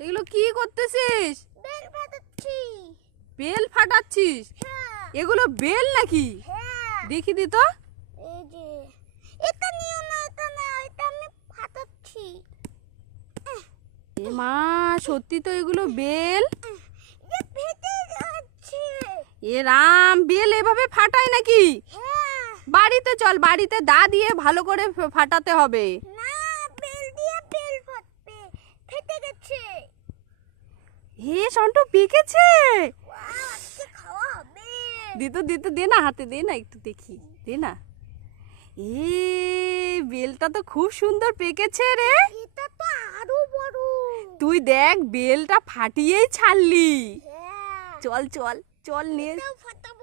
এগুলো কি করতেছিস? বেল ফাটাচ্ছি। বেল ফাটাচ্ছিস? হ্যাঁ। এগুলো বেল নাকি? হ্যাঁ। দেখি দি তো। এই যে এটা নিও না, এটা না, এটা আমি ফাটাচ্ছি। এ মা, সত্যি তো এগুলো বেল। এ ফেটে যাচ্ছে। এ রাম, বেল এভাবে ফাটায় নাকি? হ্যাঁ। বাড়িতে চল, বাড়িতে দা দিয়ে ভালো করে ফাটাতে হবে। না, বেল দিয়ে বেল ফাটবে। ফেটে গেছে। হে সন্টু, পেকেছে। ওয়াও, আজকে খাওয়া হবে। দিতে দে না, হাতে দে না, একটু দেখি, দে না। এ বেলটা তো খুব সুন্দর পেকেছে রে। এটা তো আরো বড়। তুই দেখ, বেলটা ফাটিয়েই ছাড়লি। হ্যাঁ। চল চল চল নিয়ে এটাও ফাটাবো।